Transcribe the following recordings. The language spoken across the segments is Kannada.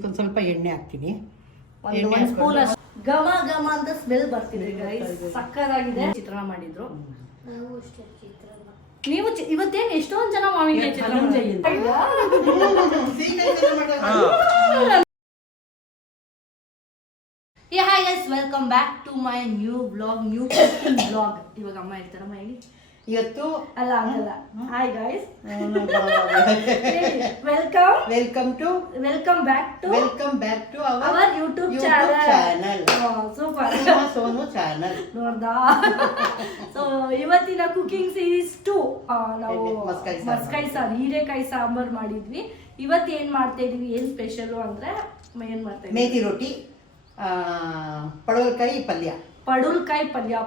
ಇದಕ್ಕೊಂದು ಸ್ವಲ್ಪ ಎಣ್ಣೆ ಹಾಕ್ತೀನಿ. ಒಂದು ಸ್ಪೂನ್ ಅಷ್ಟು ಘಮ ಘಮ ಅಂತ ಸ್ಮೆಲ್ ಬರ್ತಿದೆ ಗೈಸ್. ಸಕ್ಕತ್ತಾಗಿದೆ. ಚಿತ್ರಾನ್ನ ಮಾಡಿದ್ರು. ನೀವು ಇವತ್ತೇನು ಎಷ್ಟೊಂದು ಜನ ಮಾವಿನಕಾಯಿ chitranna hi guys, welcome back to my new blog, new cooking blog. ಇವಾಗ ಅಮ್ಮ ಹೇಳ್ತಾರಮ್ಮ ಹೇಳಿ. ಇವತ್ತು ಅಲ್ಲ ಆಗಲ್ಲ. Hi guys, welcome back to our YouTube channel. Super Sonu channel ನೋಡ್ದಾ. ಸೊ ಇವತ್ತಿನ ಕುಕಿಂಗ್ ಸೀರೀಸ್ 2 ನಾವು ಮಸ್ಕಾಯಿ ಸಾರು, ಹೀರೆಕಾಯಿ ಸಾಂಬಾರ್ ಮಾಡಿದ್ವಿ. ಇವತ್ತು ಏನ್ ಮಾಡ್ತಾ ಇದೀವಿ, ಏನ್ ಸ್ಪೆಷಲ್ ಅಂದ್ರೆ ಏನ್ ಮಾಡ್ತಾ ಇದೀವಿ, ಮೇಥಿ ರೊಟ್ಟಿ, ಪಡವಲಕಾಯಿ ಪಲ್ಯ.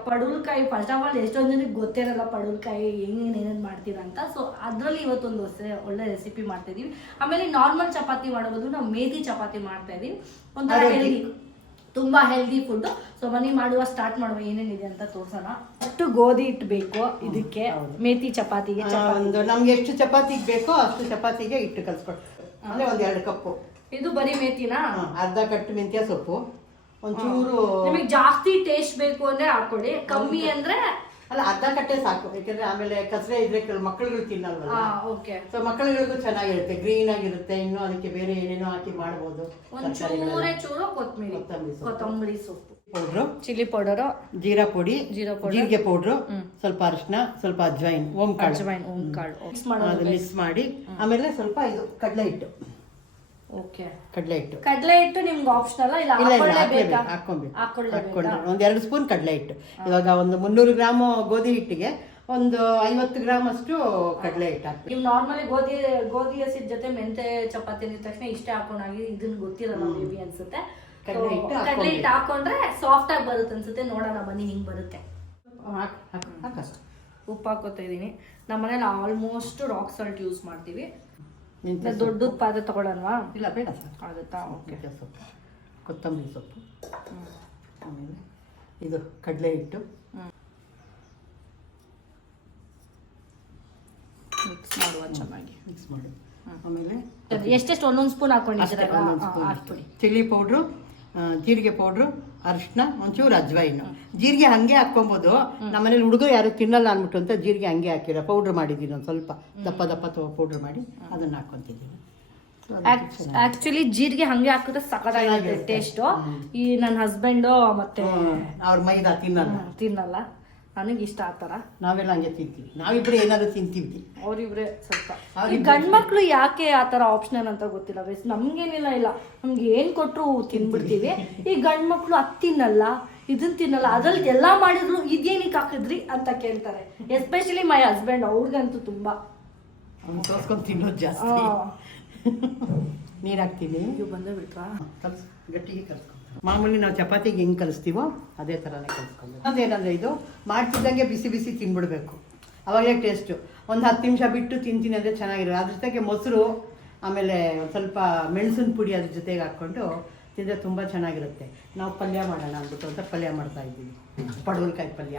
ಪಡವಲಕಾಯಿ ಫಸ್ಟ್ ಆಫ್ ಆಲ್ ಎಷ್ಟೊಂದು ಜನಕ್ಕೆ ಗೊತ್ತಿರಲ್ಲ ಪಡವಲಕಾಯಿ ಏನೇನೇನೇನು ಮಾಡ್ತೀರಾ ಅಂತ. ಸೊ ಅದರಲ್ಲಿ ಇವತ್ತೊಂದು ಒಳ್ಳೆ ರೆಸಿಪಿ ಮಾಡ್ತಾ ಇದೀವಿ. ಆಮೇಲೆ ನಾರ್ಮಲ್ ಚಪಾತಿ ಮಾಡೋದು, ನಾವು ಮೇಥಿ ಚಪಾತಿ ಮಾಡ್ತಾ ಇದೀವಿ. ಒಂಥರ ಹೆಲ್ದಿ, ತುಂಬಾ ಹೆಲ್ದಿ ಫುಡ್. ಸೊ ಬನ್ನಿ ಸ್ಟಾರ್ಟ್ ಮಾಡುವ, ಏನೇನಿದೆ ಅಂತ ತೋರ್ಸೋಣ. ಅಷ್ಟು ಗೋಧಿ ಹಿಟ್ಟು ಬೇಕು ಇದಕ್ಕೆ, ಮೇಥಿ ಚಪಾತಿಗೆ. ನಮ್ಗೆ ಎಷ್ಟು ಚಪಾತಿಗೆ ಬೇಕೋ ಅಷ್ಟು ಚಪಾತಿಗೆ ಹಿಟ್ಟು ಕಲ್ಸ್ಕೊಟ್ಟು, ಅಂದ್ರೆ 1-2 ಕಪ್ಪು. ಇದು ಬರೀ ಮೇಥಿನಾ? ಅರ್ಧ ಕಟ್ಟು ಮೆಂತ್ಯ ಸೊಪ್ಪು, ಒಂಚೂರು. ನಿಮಗೆ ಜಾಸ್ತಿ ಟೇಸ್ಟ್ ಬೇಕು ಅಂದ್ರೆ ಹಾಕೊಳ್ಳಿ, ಕಮ್ಮಿ ಅಂದ್ರೆ ಅಲ್ಲ ಅರ್ಧ ಕಟ್ಟೆ ಸಾಕು. ಯಾಕಂದ್ರೆ ಆಮೇಲೆ ಕಸರೆ ಇದ್ರೆ ಮಕ್ಕಳುಗಳು ತಿನ್ನಲ್ವಲ್ಲ. ಸೊ ಮಕ್ಕಳುಗಳಿಗೂ ಚೆನ್ನಾಗಿರುತ್ತೆ, ಗ್ರೀನ್ ಆಗಿರುತ್ತೆ. ಇನ್ನು ಅದಕ್ಕೆ ಬೇರೆ ಏನೇನೋ ಹಾಕಿ ಮಾಡಬಹುದು. ಚೂರು ಕೊತ್ತಂಬರಿ ಸೊಪ್ಪು, ಪೌಡ್ರು, ಚಿಲ್ಲಿ ಪೌಡರ್, ಜೀರಾ ಪುಡಿ, ಜೀರಿಗೆ ಪೌಡ್ರು, ಸ್ವಲ್ಪ ಅರಿಶಿನ, ಸ್ವಲ್ಪ ಅಜ್ವೈನ್, ಓಂ ಕಾಳು ಮಿಕ್ಸ್ ಮಾಡಿ. ಆಮೇಲೆ ಸ್ವಲ್ಪ ಇದು ಕಡಲೆ ಹಿಟ್ಟು. ಕಡಲೆ ಹಿಟ್ಟು ನಿಮ್ಗೆ ಆಪ್ಷನಲ್, ಇಲ್ಲ ಹಾಕೊಂಡು 1-2 ಸ್ಪೂನ್ ಕಡಲೆ ಹಿಟ್ಟು. ಇವಾಗ ಒಂದು 300 ಗ್ರಾಮ್ ಗೋಧಿ ಹಿಟ್ಟಿಗೆ ಒಂದು 50 ಗ್ರಾಮ್ ಅಷ್ಟು ಕಡಲೆ ಹಿಟ್ಟು ಹಾಕಿ. ನೀವು ನಾರ್ಮಲಿ ಗೋಧಿ ಹಸಿದ ಜೊತೆ ಮೆಂತೆ ಚಪಾತಿ ಅಂದ ತಕ್ಷಣ ಇಷ್ಟೇ ಹಾಕೊಂಡಾಗಿ ಇದನ್ನ ಗೊತ್ತಿರಲ್ಲ ಮೇಬಿ ಅನ್ಸುತ್ತೆ. ಕಡಲೆ ಹಿಟ್ಟು ಹಾಕೊಂಡ್ರೆ ಸಾಫ್ಟ್ ಆಗಿ ಬರುತ್ತೆ ಅನ್ಸುತ್ತೆ. ನೋಡೋಣ ಬನ್ನಿ ಹಿಂಗ್ ಬರುತ್ತೆ. ಉಪ್ಪು ಹಾಕೋತಾ ಇದೀನಿ. ನಮ್ಮನೇಲಿ ಆಲ್ಮೋಸ್ಟ್ ರಾಕ್ ಸಾಲ್ಟ್ ಯೂಸ್ ಮಾಡ್ತೀವಿ. ದೊಡ್ಡದ ಪಾತ್ರೆ ತಗೊಳ್ಳೋಣವಾ? ಇಲ್ಲ ಬೇಡ ಸರ್, ಆಗುತ್ತಾ? ಓಕೆ. ಸೊಪ್ಪು, ಕೊತ್ತಂಬರಿ ಸೊಪ್ಪು, ಆಮೇಲೆ ಇದು ಕಡಲೆ ಹಿಟ್ಟು ಮಿಕ್ಸ್ ಮಾಡುವ, ಚೆನ್ನಾಗಿ ಮಿಕ್ಸ್ ಮಾಡಿ. ಆಮೇಲೆ ಎಷ್ಟೆಷ್ಟು ಒಂದೊಂದು ಸ್ಪೂನ್ ಹಾಕೊಂಡಿದ್ದೀರಾ? ಚಿಲ್ಲಿ ಪೌಡ್ರು, ಜೀರಿಗೆ ಪೌಡ್ರು, ಅರಿಶಿನ, ಒಂಚೂರು ಅಜ್ವೈನು. ಜೀರಿಗೆ ಹಂಗೆ ಹಾಕ್ಕೊಬೋದು. ನಮ್ಮನೇಲಿ ಹುಡುಗ ಯಾರು ತಿನ್ನಲ್ಲ ಅಂದ್ಬಿಟ್ಟು ಅಂತ ಜೀರಿಗೆ ಹಂಗೆ ಹಾಕಿರ ಪೌಡ್ರ್ ಮಾಡಿದ್ದೀನಿ. ಒಂದು ಸ್ವಲ್ಪ ದಪ್ಪ ಪೌಡ್ರ್ ಮಾಡಿ ಅದನ್ನ ಹಾಕೊಂತಿದ್ದೀನಿ. ಆಕ್ಚುಲಿ ಜೀರಿಗೆ ಹಂಗೆ ಹಾಕಿದ್ರೆ ಸಖತ್ತಾಗಿರುತ್ತೆ ಟೇಸ್ಟು. ಈ ನನ್ನ ಹಸ್ಬೆಂಡು ಮತ್ತೆ ಅವ್ರ ಮೈದಾ ತಿನ್ನಲ್ಲ, ನನಗೆ ಇಷ್ಟ ಆತರ. ನಾವೆಲ್ಲ ಹಂಗೆ ತಿಂತೀವಿ, ನಾವಿಬ್ರು ಏನಾದ್ರು ತಿಂತೀವಿ. ಅವ್ರಿಬ್ರೆ ಸ್ವಲ್ಪ. ಗಂಡ್ ಮಕ್ಳು ಯಾಕೆ ಆತರ ಆಪ್ಷನಲ್ ಅಂತ ಗೊತ್ತಿಲ್ಲ. ನಮ್ಗೇನಿಲ್ಲ, ಇಲ್ಲ ನಮ್ಗೆ ಏನ್ ಕೊಟ್ರು ತಿನ್ಬಿಡ್ತೀವಿ. ಈ ಗಂಡ್ ಮಕ್ಳು ಅದ್ ತಿನ್ನಲ್ಲ, ಇದನ್ ತಿನ್ನಲ್ಲ, ಅದ್ರಲ್ಲಿ ಎಲ್ಲಾ ಮಾಡಿದ್ರು ಇದೇನಿಕ್ ಹಾಕಿದ್ರಿ ಅಂತ ಕೇಳ್ತಾರೆ. ಎಸ್ಪೆಷಲಿ ಮೈ ಹಸ್ಬೆಂಡ್, ಅವ್ರಿಗಂತೂ ತುಂಬಾ ತೋರ್ಸ್ಕೊಂಡು ತಿನ್ನೋದು ಜಾಸ್ತಿ. ನೀರ್ ಹಾಕ್ತೀನಿ. ನೀವು ಬಂದೇ ಬಿಟ್ರಾ? ಗಟ್ಟಿಗೆ ಕಲ್ಸ್ಕೊಂಡು ಮಾಮೂಲಿ ನಾವು ಚಪಾತಿಗೆ ಹೆಂಗೆ ಕಲಿಸ್ತೀವೋ ಅದೇ ಥರನೇ ಕಲಿಸ್ಕೊಂಡು. ಅದೇನಂದರೆ ಇದು ಮಾಡ್ತಿದ್ದಂಗೆ ಬಿಸಿ ಬಿಸಿ ತಿನ್ಬಿಡ್ಬೇಕು, ಅವಾಗಲೇ ಟೇಸ್ಟು. ಒಂದು 10 ನಿಮಿಷ ಬಿಟ್ಟು ತಿಂತೀನಿ ಅಂದರೆ ಚೆನ್ನಾಗಿರೋದು. ಅದ್ರ ಜೊತೆಗೆ ಮೊಸರು, ಆಮೇಲೆ ಒಂದು ಸ್ವಲ್ಪ ಮೆಣಸಿನ ಪುಡಿ ಅದ್ರ ಜೊತೆಗೆ ಹಾಕ್ಕೊಂಡು ತಿಂದರೆ ತುಂಬ ಚೆನ್ನಾಗಿರುತ್ತೆ. ನಾವು ಪಲ್ಯ ಮಾಡೋಣ ಅಂದ್ಬಿಟ್ಟು ಅಂತ ಪಲ್ಯ ಮಾಡ್ತಾ ಇದ್ದೀವಿ, ಪಡವಲಕಾಯಿ ಪಲ್ಯ.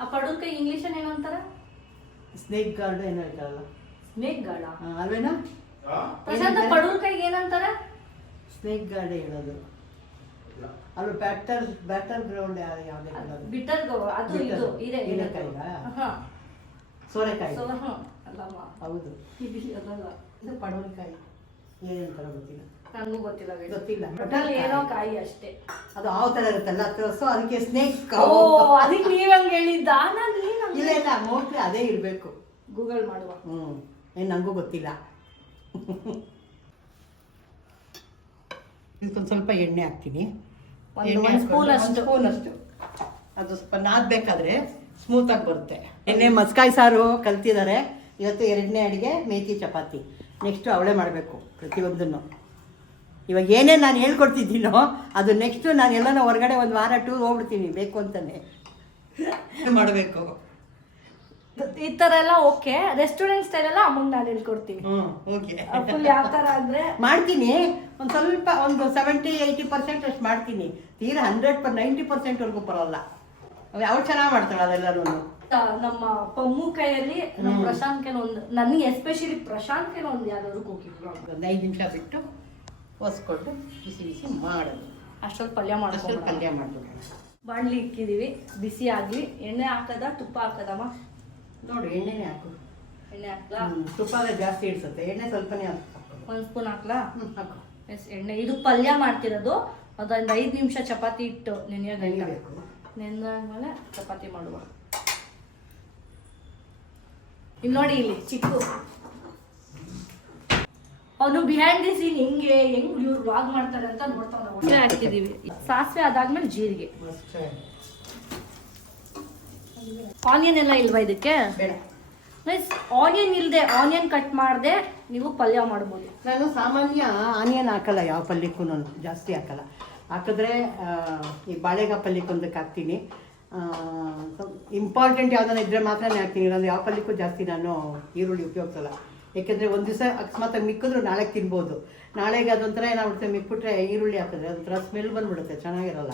ಆ ಪಡವಲಕಾಯಿ ಇಂಗ್ಲೀಷಲ್ಲಿ ಏನಂತಾರೆ? ಸ್ನೇಕ್ ಗಾರ್ಡ್ ಏನೋ ಹೇಳ್ತಾರಲ್ಲ. ಸ್ನೇಕ್ ಗಾರ್ಡ್ ಅಲ್ವೇನಾ? ಪಡವಲಕಾಯಿಗೆ ಏನಂತಾರೆ? ಸ್ನೇಕ್ ಗಾರ್ಡ್ ಹೇಳೋದು. ಅದು ಬ್ಯಾಟರ್ ಗ್ರೌಂಡ್ ಯಾವುದೇ ಬಿಟರ್ ಅದು ಇದು ಹೀರೆಕಾಯಿ, ಸೋರೆಕಾಯಿ. ಹೌದು, ಇದು ಪಡವಲಕಾಯಿ ಏನಂತಾರ ಗೊತ್ತಿಲ್ಲ. ನನಗೂ ಗೊತ್ತಿಲ್ಲ. ಏನೋ ಕಾಯಿ ಅಷ್ಟೇ, ಅದು ಯಾವ ಥರ ಇರುತ್ತಲ್ಲ. ಸೊ ಅದಕ್ಕೆ ಸ್ನೇಕ್. ಅದಕ್ಕೆ ನೀವ್ ಹಂಗೆ ಹೇಳಿದ್ದ? ಇಲ್ಲ ಇಲ್ಲ, ಮೋಸ್ಟ್ಲಿ ಅದೇ ಇರಬೇಕು. ಗೂಗಲ್ ಮಾಡುವ. ಏನು ನನಗೂ ಗೊತ್ತಿಲ್ಲ. ಇದಕ್ಕೊಂದು ಸ್ವಲ್ಪ ಎಣ್ಣೆ ಹಾಕ್ತೀನಿ. ಸ್ಪೂನ್ ಅಷ್ಟು. ಅದು ಸ್ವಲ್ಪ ನಾದಬೇಕಾದ್ರೆ ಸ್ಮೂತಾಗಿ ಬರುತ್ತೆ. ಎಣ್ಣೆ ಮಸ್ಕಾಯಿ ಸಾರು ಕಲ್ತಿದ್ದಾರೆ ಇವತ್ತು. 2ನೇ ಅಡುಗೆ ಮೇಥಿ ಚಪಾತಿ. ನೆಕ್ಸ್ಟು ಅವಳೇ ಮಾಡಬೇಕು ಪ್ರತಿಯೊಂದನ್ನು. ಇವಾಗ ಏನೇನು ನಾನು ಹೇಳ್ಕೊಡ್ತಿದ್ದೀನೋ ಅದು ನೆಕ್ಸ್ಟು ನಾನು ಎಲ್ಲನೂ ಹೊರಗಡೆ ಒಂದು ವಾರ ಟೂರ್ ಹೋಗ್ಬಿಡ್ತೀನಿ ಬೇಕು ಅಂತಲೇ ಮಾಡಬೇಕು. ಈ ತರ ಎಲ್ಲ ಓಕೆ. ರೆಸ್ಟೋರೆಂಟ್ ಸ್ಟೈಲ್ ಎಲ್ಲ ಅಮ್ಮಂಗೆ ನಾನು ಹೇಳ್ಕೊಡ್ತೀನಿ. ಫುಲ್ ಯಾವ ತರ ಅಂದ್ರೆ ಮಾಡ್ತೀನಿ. ಒಂದು ಸ್ವಲ್ಪ ಒಂದು 70-80% ಅಷ್ಟು ಮಾಡ್ತೀನಿ. ತೀರಾ 100-90% ವರೆಗೂ ಬರೋಲ್ಲ. ಅವ್ಳು ಚೆನ್ನಾಗಿ ಮಾಡ್ತಾಳೆ ಅದೆಲ್ಲರೂ. ನಮ್ಮ ಪಮ್ಮು ಕೈಯಲ್ಲಿ ನಮ್ಮ ಪ್ರಶಾಂತ್ ಕೈಲಿ ಒಂದು, ನನಗೆ ಎಸ್ಪೆಷಲಿ ಪ್ರಶಾಂತ್ ಕೈಲಿ ಒಂದು ಯಾವ್ದಾದ್ರು ಕುಕಿಂಗ್ ಒಂದು 5 ನಿಮಿಷ ಬಿಟ್ಟು ಒಸ್ಕೊಂಡು ಬಿಸಿ ಬಿಸಿ ಮಾಡೋದು. ಅಷ್ಟೊಂದು ಪಲ್ಯ ಅಷ್ಟೊಂದು ಮಾಡ್ಕೊಂಡು ಪಲ್ಯ ಮಾಡ್ಬಿಡೋಣ. ಬಾಣಲಿ ಇಕ್ಕಿದೀವಿ, ಬಿಸಿ ಆಗ್ಲಿ. ಎಣ್ಣೆ ಹಾಕದ ತುಪ್ಪ ಹಾಕದಮ್ಮ? ನೋಡು ಎಣ್ಣೆನೇ ಹಾಕು. ಎಣ್ಣೆ ಹಾಕ್ಲಾ? ತುಪ್ಪ ಜಾಸ್ತಿ ಇಡ್ಸುತ್ತೆ, ಎಣ್ಣೆ ಸ್ವಲ್ಪನೇ ಹಾಕು. 1 ಸ್ಪೂನ್ ಹಾಕ್ಲಾ? ಹಾಕು. ಎಸ್, ಎಣ್ಣೆ. ಇದು ಪಲ್ಯ ಮಾಡ್ತಿರೋದು. ಅದೊಂದು 5 ನಿಮಿಷ ಚಪಾತಿ ಇಟ್ಟು ನೆನೆಯಬೇಕು. ನೆಂದಾದ್ಮೇಲೆ ಚಪಾತಿ ಮಾಡುವ. ಇಲ್ಲಿ ನೋಡಿ, ಇಲ್ಲಿ ಚಿಕ್ಕು ಅವನು ಬಿಹೈಂಡ್ ದಿ ಸೀನ್ ಹೆಂಗ್ ಇವ್ರು ವ್ಲಾಗ್ ಮಾಡ್ತಾರೆ ಅಂತ ನೋಡ್ತಾ ಹಾಕ್ತಿದೀವಿ. ಸಾಸಿವೆ ಅದಾದ್ಮೇಲೆ ಜೀರಿಗೆ. ಆನಿಯನ್ ಎಲ್ಲ ಇಲ್ವಾ ಇದಕ್ಕೆ? ಬೇಡ. ನೈಸ್. ಆನಿಯನ್ ಇಲ್ಲದೆ, ಆನಿಯನ್ ಕಟ್ ಮಾಡದೆ ನೀವು ಪಲ್ಯ ಮಾಡ್ಬೋದು. ನಾನು ಸಾಮಾನ್ಯ ಆನಿಯನ್ ಹಾಕಲ್ಲ, ಯಾವ ಪಲ್ಯಕ್ಕೂ ನಾನು ಜಾಸ್ತಿ ಹಾಕಲ್ಲ. ಹಾಕಿದ್ರೆ ಈ ಬಾಳೆಗಾಯಿ ಪಲ್ಯಕ್ಕೆ ಒಂದಕ್ಕೆ ಹಾಕ್ತೀನಿ. ಇಂಪಾರ್ಟೆಂಟ್ ಯಾವ್ದಾನ ಇದ್ರೆ ಮಾತ್ರ ಹಾಕ್ತೀನಿ. ಇಲ್ಲಾಂದ್ರೆ ಯಾವ ಪಲ್ಯಕ್ಕೂ ಜಾಸ್ತಿ ನಾನು ಈರುಳ್ಳಿ ಉಪಯೋಗಿಸಲ್ಲ. ಯಾಕೆಂದರೆ ಒಂದು ದಿವಸ ಅಕಸ್ಮಾತ್ ಮಿಕ್ಕಿದ್ರು ನಾಳೆ ತಿನ್ಬೋದು. ನಾಳೆಗೆ ಅದೊಂಥರ ಏನಾಗ್ಬಿಡುತ್ತೆ, ಮಿಕ್ಬಿಟ್ರೆ ಈರುಳ್ಳಿ ಹಾಕಿದ್ರೆ ಅದೊಂಥರ ಸ್ಮೆಲ್ ಬಂದ್ಬಿಡುತ್ತೆ, ಚೆನ್ನಾಗಿರಲ್ಲ.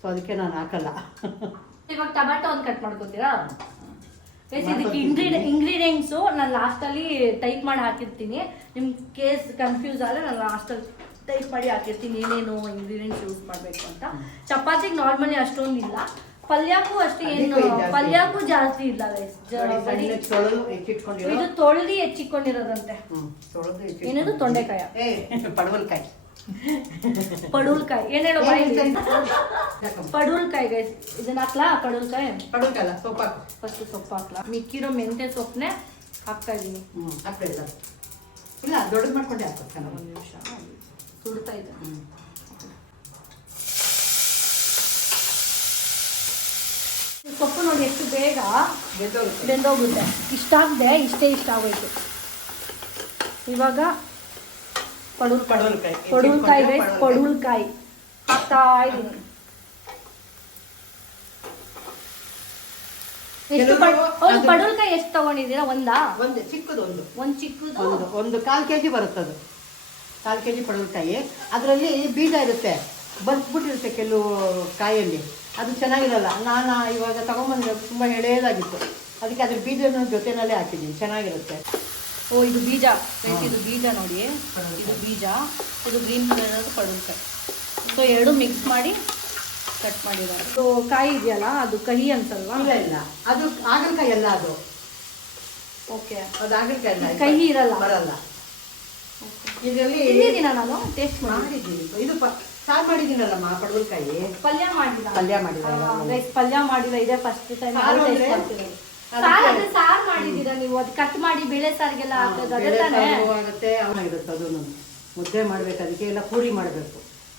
ಸೊ ಅದಕ್ಕೆ ನಾನು ಹಾಕಲ್ಲ. ಇವಾಗ ಟೊಮ್ಯಾಟೊ ಒಂದು ಕಟ್ ಮಾಡ್ಕೋತೀರಾ? ಇದಕ್ಕೆ ಇಂಗ್ರೀಡಿಯೆಂಟ್ಸು ನಾನು ಲಾಸ್ಟಲ್ಲಿ ಟೈಪ್ ಮಾಡಿ ಹಾಕಿರ್ತೀನಿ. ನಿಮ್ಮ ಕೇಸ್ ಕನ್ಫ್ಯೂಸ್ ಆದರೆ ನಾನು ಲಾಸ್ಟಲ್ಲಿ ಟೈಪ್ ಮಾಡಿ ಹಾಕಿರ್ತೀನಿ ಏನೇನು ಇಂಗ್ರೀಡಿಯೆಂಟ್ಸ್ ಯೂಸ್ ಮಾಡಬೇಕು ಅಂತ. ಚಪಾತಿಗೆ ನಾರ್ಮಲಿ ಅಷ್ಟೊಂದಿಲ್ಲ, ಪಲ್ಯಕ್ಕೂ ಅಷ್ಟೇ ಏನು ಪಲ್ಯಕ್ಕೂ ಜಾಸ್ತಿ ಇಲ್ಲ. ಇದು ತೊಳೆದು ಹೆಚ್ಚಿಕೊಂಡಿರೋದಂತೆ. ಏನೇನು? ತೊಂಡೆಕಾಯ, ಪಡವಲ್ಕಾಯಿ, ಪಡವಲ್ಕಾಯಿ. ಏನ್ ಹೇಳೋ ಪಡವಲ್ಕಾಯಿ ಗೈಸ್. ಇದನ್ನ ಹಾಕ್ಲಾ? ಪಡವಲ್ಕಾಯಿ ಸೊಪ್ಪು ಹಾಕು. ಫಸ್ಟ್ ಸೊಪ್ಪು ಹಾಕ್ಲಾ? ಮಿಕ್ಕಿರೋ ಮೆಂತೆ ಸೊಪ್ಪನ್ನೇ ಹಾಕ್ತಾ ಇದೀನಿ. ಇಲ್ಲ, ದೊಡ್ಡದು ಮಾಡ್ಕೊಂಡೆ ಹಾಕ್ಬೇಕು. 1 ನಿಮಿಷ ಸುಡ್ತಾ ಇದೆ. ಸೊಪ್ಪು ನೋಡಿ ಎಷ್ಟು ಬೇಗ ಬೆಂದೋಗುತ್ತೆ. ಇಷ್ಟ ಇಷ್ಟ ಆಗೋಯ್ತು. ಇವಾಗ ಪಡವಲ್ಕಾಯಿ ಗೈಸ್, ಪಡವಲ್ಕಾಯಿ ಹಾಕ್ತಾ ಇದೀನಿ. ಪಡವಲ್ಕಾಯಿ ಎಷ್ಟು ತಗೊಂಡಿದ್ದೀರಾ? ಒಂದು ಚಿಕ್ಕದು, ಒಂದು ಚಿಕ್ಕದು, ಒಂದು 1/4 kg ಬರುತ್ತದು. 1/4 kg ಪಡವಲ್ಕಾಯಿ. ಅದರಲ್ಲಿ ಬೀಜ ಇರುತ್ತೆ, ಬಂದ್ಬಿಟ್ಟಿರುತ್ತೆ ಕೆಲವು ಕಾಯಲ್ಲಿ, ಅದು ಚೆನ್ನಾಗಿರಲ್ಲ. ನಾನು ಇವಾಗ ತಗೊಂಬಂದ್ರೆ ತುಂಬ ಎಳೆಯದಾಗಿತ್ತು, ಅದಕ್ಕೆ ಅದ್ರ ಬೀಜನ ಜೊತೆನಲ್ಲೇ ಹಾಕಿದ್ದೀನಿ, ಚೆನ್ನಾಗಿರುತ್ತೆ. ಓ, ಇದು ಬೀಜ, ಇದು ಬೀಜ ನೋಡಿ, ಇದು ಬೀಜ, ಇದು ಗ್ರೀನ್ ಕಲರ್ ಅದು ಪಡವಲ್ಕಾಯಿ. ಸೊ 2 ಮಿಕ್ಸ್ ಮಾಡಿ ಕಟ್ ಮಾಡಿದ್ದಾರೆ. ಸೊ ಕಾಯಿ ಇದೆಯಲ್ಲ, ಅದು ಕಹಿ ಅನ್ಸಲ್ವಾ? ಇಲ್ಲ, ಅದು ಹಾಗಲಕಾಯಿ ಅಲ್ಲ, ಅದು ಓಕೆ, ಅದು ಹಾಗಲಕಾಯಿ ಅಲ್ಲ, ಕಹಿ ಇರಲ್ಲ, ಬರಲ್ಲ. ಇದರಲ್ಲಿ ನಾನು ಟೇಸ್ಟ್ ಮಾಡಿದ್ದೀನಿ. ಇದು ಸಾರು ಮಾಡಿದ್ದೀನಲ್ಲಮ್ಮ, ಪಡವಲ್ಕಾಯಿ ಪಲ್ಯ ಮಾಡಿಲ್ಲ. ಪಲ್ಯ ಮಾಡಿಲ್ಲ, ಇದೇ ಫಸ್ಟ್ ಟೈಮ್. ಸಾರು ಮಾಡಿದ್ದೀರಾ ನೀವು? ಅದು ಕಟ್ ಮಾಡಿ ಬೇಳೆ ಸಾರಿಗೆಲ್ಲ ಆಗುತ್ತೆ. ಅವನಾಗಿರುತ್ತೆ ಅದು. ಮುದ್ದೆ ಮಾಡ್ಬೇಕು, ಅದಕ್ಕೆ ಎಲ್ಲ ಪೂರಿ ಮಾಡಬೇಕು.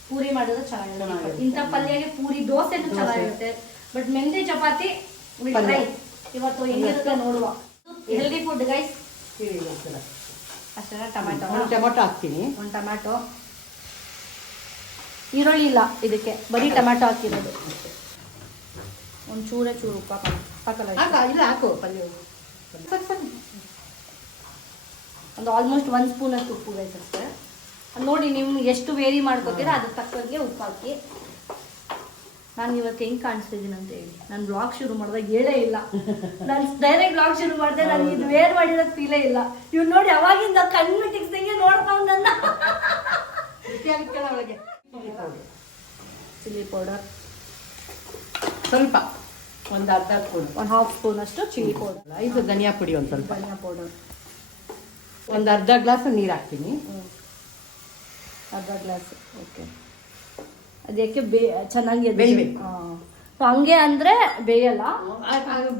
ಪೂರಿ ಮಾಡಿದ್ರೆ ಚೆನ್ನಾಗಿರುತ್ತೆ. ಇಂಥ ಪಲ್ಯಗೆ ಪೂರಿ, ದೋಸೆನೂ ಚೆನ್ನಾಗಿರುತ್ತೆ. ಬಟ್ ಮೆಂತೆ ಚಪಾತಿ ಇವತ್ತು ಹೆಂಗಿರುತ್ತೆ ನೋಡುವ. Healthy food guys. ಅಷ್ಟೇ. ಟೊಮೆಟೊ ಹಾಕ್ತೀನಿ, 1 ಟೊಮ್ಯಾಟೊ. ಈರುಳ್ಳಿ ಇಲ್ಲ ಇದಕ್ಕೆ, ಬರೀ ಟೊಮ್ಯಾಟೊ ಹಾಕಿರೋದು. ಒಂದು ಚೂರು ಉಪ್ಪು ಹಾಕಲ್ಲ. ಇಲ್ಲ, ಹಾಕು. ಒಂದು ಆಲ್ಮೋಸ್ಟ್ 1 ಸ್ಪೂನ್ ಅಷ್ಟು ಉಪ್ಪು ಗೈಸ್ ಅಷ್ಟೇ. ನೋಡಿ ನೀವು ಎಷ್ಟು ವೇರಿ ಮಾಡ್ಕೋತೀರಾ ಅದ್ರ ತಕ್ಕಂಗೆ ಉಪ್ಪು ಹಾಕಿ. ನಾನು ಇವತ್ತು ಹೆಂಗೆ ಕಾಣಿಸ್ತಿದ್ದೀನಿ ಅಂತ ಹೇಳಿ, ನಾನು ಬ್ಲಾಗ್ ಶುರು ಮಾಡಿದಾಗ ಹೇಳೇ ಇಲ್ಲ. ನಾನು ಡೈರೆಕ್ಟ್ ಬ್ಲಾಗ್ ಶುರು ಮಾಡಿದೆ, ನನಗೆ ಇದು ವೇರ್ ಮಾಡಿರೋದು ಫೀಲೇ ಇಲ್ಲ. ಇವ್ರು ನೋಡಿ ಅವಾಗಿಂದ ಕಣ್ಣು ಟಿಕ್ಸ್ದಂಗೆ ನೋಡ್ಕೊಂಡು ನನ್ನ. ಚಿಲ್ಲಿ ಪೌಡರ್ ಸ್ವಲ್ಪ, ಒಂದು ಅರ್ಧ ಸ್ಪೂನ್, 1/2 ಸ್ಪೂನ್ ಅಷ್ಟು ಚಿಲ್ಲಿ ಪೌಡರ್. ಇದು ಧನಿಯಾ ಪುಡಿ ಒಂದು ಸ್ವಲ್ಪ, ಧನಿಯಾ ಪೌಡರ್. ಒಂದು ಅರ್ಧ ಗ್ಲಾಸ್ ನೀರು ಹಾಕ್ತೀನಿ. ಅರ್ಧ ಗ್ಲಾಸ್. ಓಕೆ. ಅದಕ್ಕೆ ಚೆನ್ನಾಗಿ ಬೇಯಬೇಕು. ಹಂಗೆ ಅಂದ್ರೆ ಬೇಯಲ್ಲ,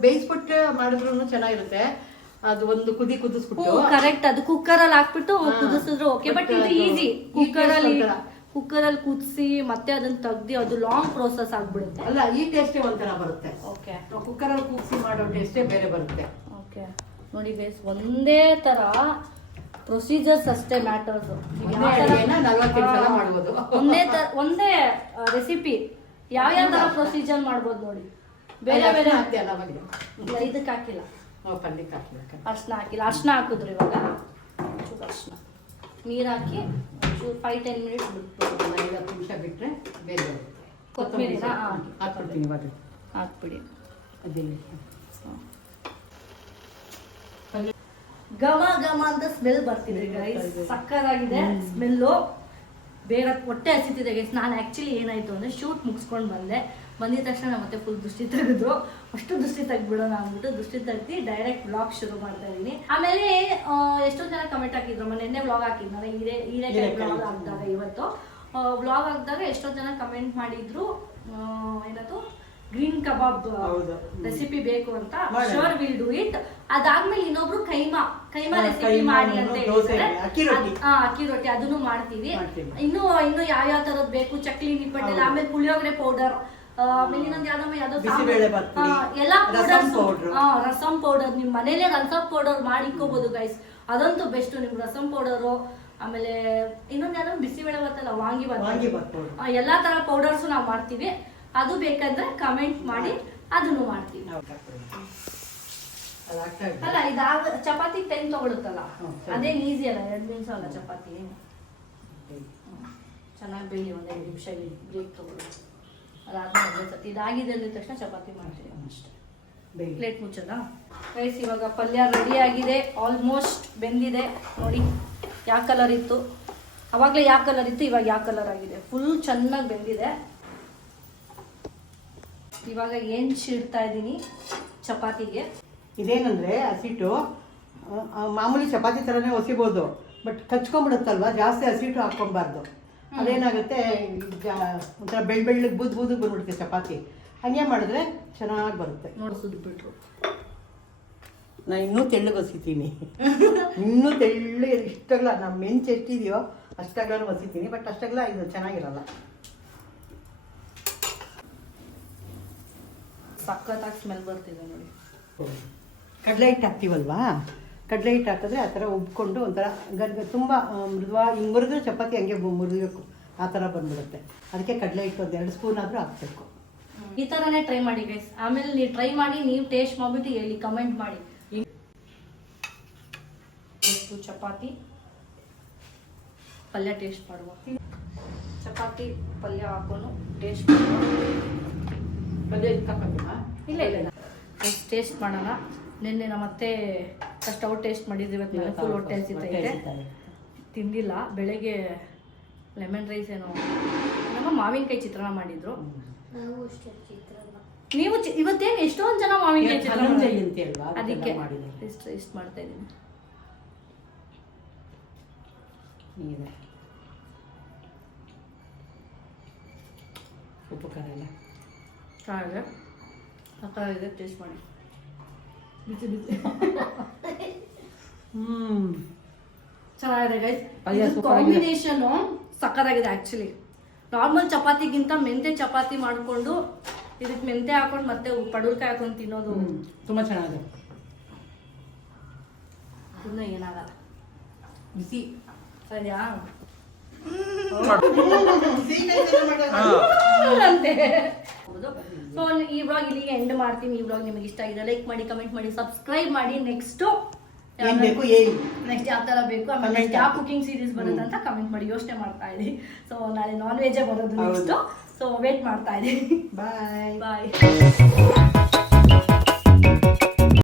ಬೇಯಿಸ್ಬಿಟ್ಟು ಮಾಡಿದ್ರು ಚೆನ್ನಾಗಿರುತ್ತೆ. ಅದು ಒಂದು ಕುದಿಸ್ಬಿಟ್ಟು ಕರೆಕ್ಟ್, ಅದು ಕುಕ್ಕರ್ ಅಲ್ಲಿ ಹಾಕ್ಬಿಟ್ಟು ಕುದಿಸಿದ್ರು ಓಕೆ. ಬಟ್ ಇದು ಈಸಿ, ಕುಕ್ಕರಲ್ಲಿ ಕುದಿಸಿ ಮತ್ತೆ ಅದನ್ನ ತೆಗ್ದು ಅದು ಲಾಂಗ್ ಪ್ರೋಸೆಸ್ ಆಗ್ಬಿಡುತ್ತೆ. ಅಲ್ಲ, ಈ ಟೇಸ್ಟೇ ಒಂಥರ ಬರುತ್ತೆ. ಓಕೆ, ಕುಕ್ಕರಲ್ಲಿ ಕುದಿಸಿ ಮಾಡೋ ಟೇಸ್ಟೇ ಬೇರೆ ಬರುತ್ತೆ. ಓಕೆ ನೋಡಿ ಗೈಸ್, ಒಂದೇ ತರ ಪ್ರೊಸೀಜರ್ಸ್ ಅಷ್ಟೇ ಮ್ಯಾಟರ್ಸ್. ಒಂದೇ ರೆಸಿಪಿ ಯಾವ ತರ ಪ್ರೊಸೀಜರ್ ಮಾಡ್ಬೋದು ನೋಡಿ. ಬೇರೆ ಬೇರೆ ಇದಕ್ಕೆ ಹಾಕಿಲ್ಲ, ಅರ್ಶನ ಹಾಕಿಲ್ಲ. ಅರ್ಶನ ಹಾಕಿದ್ರು ಇವಾಗ, ಚೂರು ಅರ್ಶನ, ನೀರು ಹಾಕಿ 5-10 ಮಿನಿಟ್ಸ್ ಬಿಟ್ಬಿಟ್ಟು 5 ನಿಮಿಷ ಬಿಟ್ಟರೆ ಬೇರೆ ಬರುತ್ತೆ. ಕೊತ್ತಂಬರಿನ ಹಾಕ್ಬಿಡ್ತೀನಿ, ಹಾಕ್ಬಿಡಿ. ಅದಿಲ್ಲ, ಘಮ ಘಮ ಅಂತ ಸ್ಮೆಲ್ ಬರ್ತಿದೆ ಗೈಸ್, ಸಕ್ಕತ್ತಾಗಿದೆ ಸ್ಮೆಲ್ಲು. ಬೇಗ ಹೊಟ್ಟೆ ಹಸಿತಿದೆ ಗೈಸ್. ನಾನು ಆ್ಯಕ್ಚುಲಿ ಏನಾಯಿತು ಅಂದರೆ ಶೂಟ್ ಮುಗಿಸ್ಕೊಂಡು ಬಂದಿದ ತಕ್ಷಣ ನಾನು ಮತ್ತೆ ಫುಲ್ ದೃಷ್ಟಿ ತೆಗೆದ್ರು. ಅಷ್ಟು ದೃಷ್ಟಿ ತೆಗ್ಬಿಡೋಣ ಅಂದ್ಬಿಟ್ಟು ದೃಷ್ಟಿ ತೆಗ್ದು ಡೈರೆಕ್ಟ್ ಬ್ಲಾಗ್ ಶುರು ಮಾಡ್ತಾ ಇದ್ದೀನಿ. ಆಮೇಲೆ ಎಷ್ಟೊಂದು ಜನ ಕಮೆಂಟ್ ಹಾಕಿದ್ರು, ನಿನ್ನೆ ಬ್ಲಾಗ್ ಹಾಕಿದ್ನಲ್ಲ ಹೀರೆಕಾಯಿ ಬ್ಲಾಗ್ ಹಾಕಿದಾಗ, ಇವತ್ತು ಬ್ಲಾಗ್ ಹಾಕಿದಾಗ ಎಷ್ಟೊಂದು ಜನ ಕಮೆಂಟ್ ಮಾಡಿದ್ರು ಏನದು ಗ್ರೀನ್ ಕಬಾಬ್ ರೆಸಿಪಿ ಬೇಕು ಅಂತ. Sure will do it. ಅದಾದ್ಮೇಲೆ ಇನ್ನೊಬ್ರು ಕೈಮಾ ರೆಸಿಪಿ ಮಾಡಿ ಅಂತ ಹೇಳಿದ್ರೆ ಅಕ್ಕಿ ರೊಟ್ಟಿ ಅದನ್ನು ಮಾಡ್ತೀವಿ. ಇನ್ನು ಯಾವ ತರದ್ ಬೇಕು, ಚಕ್ಲಿ ನಿಪ್ಪಟ್ಟೆ, ಆಮೇಲೆ ಪುಳಿಯೋಗರೆ ಪೌಡರ್, ಆಮೇಲೆ ಇನ್ನೊಂದು ಯಾವ್ದೋ ಎಲ್ಲಾ ಪೌಡರ್ಸ್, ರಸಂ ಪೌಡರ್ ನಿಮ್ ಮನೇಲೆ ರಸಂ ಪೌಡರ್ ಮಾಡಿ ಇಕ್ಕೋಬಹುದು ಗೈಸ್. ಅದಂತೂ ಬೆಸ್ಟ್. ನಿಮ್ ರಸಂ ಪೌಡರು, ಆಮೇಲೆ ಇನ್ನೊಂದು ಯಾವ್ದೋ ಬಿಸಿಬೇಳೆ ಬರ್ತಲ್ಲ, ವಾಂಗಿಬಾತ್, ಎಲ್ಲಾ ತರ ಪೌಡರ್ಸ್ ನಾವು ಮಾಡ್ತೀವಿ. ಅದು ಬೇಕಾದ್ರೆ ಕಮೆಂಟ್ ಮಾಡಿ, ಅದನ್ನು ಮಾಡ್ತೀವಿ. ಅಲ್ಲ ಇದಾಗ ಚಪಾತಿ 10 ತಗೊಳುತ್ತಲ್ಲ, ಅದೇನು ಈಸಿ ಅಲ್ಲ, 2 ನಿಮಿಷ ಅಲ್ಲ ಚಪಾತಿ. ಚೆನ್ನಾಗಿ ಬೇಳಿ, 1 2 ನಿಮಿಷ ಬ್ರೇಕ್ ತಗೊಳ್ಳಿ. ಅದಾದ್ಮೇಲೆ ಇದಾಗಿದೆ ಅಂದ ತಕ್ಷಣ ಚಪಾತಿ ಮಾಡ್ತೀವಿ ಅಷ್ಟೇ. ಪ್ಲೇಟ್ ಮುಚ್ಚದ ಗೈಸ್. ಇವಾಗ ಪಲ್ಯ ರೆಡಿ ಆಗಿದೆ, ಆಲ್ಮೋಸ್ಟ್ ಬೆಂದಿದೆ. ನೋಡಿ ಯಾವ ಕಲರ್ ಇತ್ತು ಅವಾಗಲೇ, ಯಾವ ಕಲರ್ ಇತ್ತು ಇವಾಗ ಯಾವ ಕಲರ್ ಆಗಿದೆ, ಫುಲ್ ಚೆನ್ನಾಗಿ ಬೆಂದಿದೆ. ಇವಾಗ ಇಡ್ತಾ ಇದ್ದೀನಿ ಚಪಾತಿಗೆ. ಇದೇನಂದ್ರೆ ಹಸಿಟ್ಟು ಮಾಮೂಲಿ ಚಪಾತಿ ಥರನೇ ಹೊಸಿಬೋದು, ಬಟ್ ಕಚ್ಕೊಂಡ್ಬಿಡುತ್ತಲ್ವ, ಜಾಸ್ತಿ ಹಸಿಟ್ಟು ಹಾಕ್ಕೊಬಾರ್ದು. ಅದೇನಾಗುತ್ತೆ, ಒಂಥರ ಬೆಳ್ಳಗೆ ಬೂದು ಬಂದ್ಬಿಡುತ್ತೆ ಚಪಾತಿ. ಹಾಗೆ ಮಾಡಿದ್ರೆ ಚೆನ್ನಾಗಿ ಬರುತ್ತೆ. ನೋಡಿ ಸುದ್ಬಿಟ್ರು. ನಾನು ಇನ್ನೂ ತೆಳ್ಳಗೆ ಹೊಸಿತೀನಿ, ಇನ್ನೂ ತೆಳ್ಳಗೆ. ಇಷ್ಟಾಗಲ ನಮ್ಮ ಮೆಂಚು ಎಷ್ಟಿದೆಯೋ ಅಷ್ಟಾಗಲೂ ಹೊಸಿತೀನಿ, ಬಟ್ ಅಷ್ಟಾಗಲ ಇದು ಚೆನ್ನಾಗಿರಲ್ಲ. ಸಖತ್ತಾಗಿ ಸ್ಮೆಲ್ ಬರ್ತಿದೆ ನೋಡಿ. ಕಡಲೆ ಹಿಟ್ಟು ಹಾಕ್ತೀವಲ್ವಾ, ಕಡಲೆ ಹಿಟ್ಟು ಹಾಕಿದ್ರೆ ಆ ಥರ ಉಬ್ಕೊಂಡು ಒಂಥರ ತುಂಬ ಹಿಂಗೆ ಮುರಿದ್ರೆ ಚಪಾತಿ ಹಂಗೆ ಮುರಿಬೇಕು, ಆ ಥರ ಬಂದ್ಬಿಡುತ್ತೆ. ಅದಕ್ಕೆ ಕಡಲೆ ಹಿಟ್ಟು 1-2 ಸ್ಪೂನ್ ಆದರೂ ಹಾಕ್ಬೇಕು. ಈ ಥರನೇ ಟ್ರೈ ಮಾಡಿ ಗೈಸ್. ಆಮೇಲೆ ನೀವು ಟ್ರೈ ಮಾಡಿ, ನೀವು ಟೇಸ್ಟ್ ಮಾಡಿಬಿಟ್ಟು ಹೇಳಿ, ಕಮೆಂಟ್ ಮಾಡಿ. ಎಷ್ಟು ಚಪಾತಿ ಪಲ್ಯ ಟೇಸ್ಟ್ ಮಾಡುವ, ಚಪಾತಿ ಪಲ್ಯ ಹಾಕೊಂಡು ಟೇಸ್ಟ್ ಮಾಡುವ. ಇಲ್ಲ ಟೇಸ್ಟ್ ಮಾಡೋಣ. ನಿನ್ನೆ ನಮ್ಮತ್ತೆ ಕಷ್ಟ ಟೇಸ್ಟ್ ಮಾಡಿದ್ವಿ, ಇವತ್ತು ಫುಲ್ ಹೊಟ್ಟೆ ಹಸಿತೈತೆ, ತಿಂದಿಲ್ಲ. ಬೆಳಗ್ಗೆ ಲೆಮನ್ ರೈಸ್ ಏನೋ ನಮ್ಮ ಮಾವಿನಕಾಯಿ ಚಿತ್ರಾನ್ನ ಮಾಡಿದ್ರು. ನೀವು ಇವತ್ತೇನು ಎಷ್ಟೊಂದು ಜನ ಮಾವಿನಕಾಯಿ ಚಿತ್ರಾನ್ನ, ಅದಕ್ಕೆ ಟೇಸ್ಟ್ ಮಾಡ್ತಾ ಇದ್ದೀನಿ. ಉಪ್ಪು ಖಾರ ಎಲ್ಲ ಸಕ್ಕತ್ತಾಗಿದೆ, ಟೇಸ್ಟ್ ಮಾಡಿ. ಬಿಸಿ ಚೆನ್ನಾಗಿದೆ ಗೈಸ್. ಕಾಂಬಿನೇಷನ್ ಸಕ್ಕತ್ತಾಗಿದೆ ಆ್ಯಕ್ಚುಲಿ. ನಾರ್ಮಲ್ ಚಪಾತಿಗಿಂತ ಮೆಂತೆ ಚಪಾತಿ ಮಾಡಿಕೊಂಡು ಇದಕ್ಕೆ ಮೆಂತೆ ಹಾಕೊಂಡು ಮತ್ತೆ ಪಡೂಲ್ಕಾಯಿ ಹಾಕೊಂಡು ತಿನ್ನೋದು ತುಂಬ ಚೆನ್ನಾಗಿದೆ. ಇನ್ನೂ ಏನಾಗಲ್ಲ, ಬಿಸಿ ಸರಿಯಾ ಅಂತೆ. ಸೊ ಈ ವ್ಲಾಗ್ ಇಲ್ಲಿಗೆ ಎಂಡ್ ಮಾಡ್ತೀನಿ. ಈ ವ್ಲಾಗ್ ನಿಮಗೆ ಇಷ್ಟ ಆಗಿದೆ ಲೈಕ್ ಮಾಡಿ, ಕಮೆಂಟ್ ಮಾಡಿ, ಸಬ್ಸ್ಕ್ರೈಬ್ ಮಾಡಿ. ನೆಕ್ಸ್ಟ್ ಯಾವ ತರ ಬೇಕು, ಆಮೇಲೆ ಯಾವ ಕುಕಿಂಗ್ ಸೀರೀಸ್ ಬರುತ್ತೆ ಅಂತ ಕಮೆಂಟ್ ಮಾಡಿ. ಯೋಚನೆ ಮಾಡ್ತಾ ಇದ್ದೀನಿ. ಸೊ ನಾಳೆ ನಾನ್ ವೆಜ್ಜೇ ಬರೋದು ನೆಕ್ಸ್ಟ್. ಸೊ ವೇಟ್ ಮಾಡ್ತಾ ಇದ್ದೀನಿ. ಬಾಯ್ ಬಾಯ್.